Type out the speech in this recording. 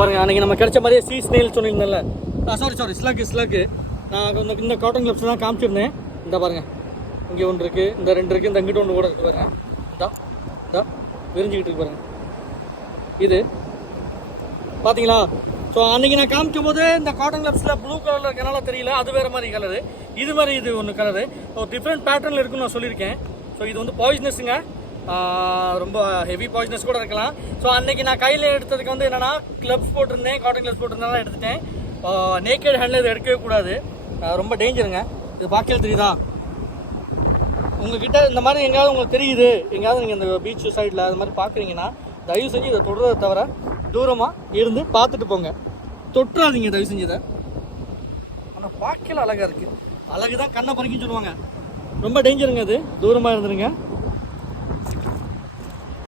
பாருங்க, அன்றைக்கி நம்ம கிடைச்ச மாதிரியே சீ ஸ்னெயில் சொன்னீங்கல்ல, சாரி ஸ்லக்கு. நான் இந்த காட்டன் கிளப்ஸ் தான் காமிச்சிருந்தேன். இந்த பாருங்கள், இங்கே ஒன்று இருக்குது, இந்த 2 இருக்குது, இந்த இங்கிட்ட ஒன்று கூட இருக்குது பாருங்க. இந்த விரிஞ்சிக்கிட்டு இருக்கு பாருங்க. இது பார்த்தீங்களா? ஸோ அன்றைக்கி நான் காமிக்கும் போது இந்த காட்டன் கிளப்ஸில் ப்ளூ கலரில் இருக்கனால தெரியல, அது வேறு மாதிரி கலரு. இது மாதிரி இது ஒன்று கலரு, ஒரு டிஃப்ரெண்ட் பேட்டர்னில் இருக்குன்னு நான் சொல்லியிருக்கேன். ஸோ இது வந்து பாய்ஸ்னஸ்ஸுங்க, ரொம்ப ஹெவி பாய்ஸ்னஸ் கூட இருக்கலாம். ஸோ அன்றைக்கி நான் கையில் எடுத்ததுக்கு வந்து என்னென்னா கிளப்ஸ் போட்டிருந்தேன், காட்டன் கிளப்ஸ் போட்டிருந்தனால எடுத்துட்டேன். நேக்கட் ஹேண்டில் இதை எடுக்கவே கூடாது, ரொம்ப டேஞ்சருங்க. இது பார்க்கல தெரியுதா உங்ககிட்ட? இந்த மாதிரி எங்கேயாவது உங்களுக்கு தெரியுது, எங்கேயாவது நீங்கள் இந்த பீச் சைடில் அது மாதிரி பார்க்குறீங்கன்னா தயவு செஞ்சு இதை தொடுறதை தவிர தூரமாக இருந்து பார்த்துட்டு போங்க, தொட்டுறாதீங்க தயவு செஞ்சு இதை. ஆனால் பார்க்கல அழகாக இருக்குது, அழகு தான் கண்ணை பறிக்கின்னு சொல்லுவாங்க. ரொம்ப டேஞ்சருங்க, அது தூரமாக இருந்துருங்க.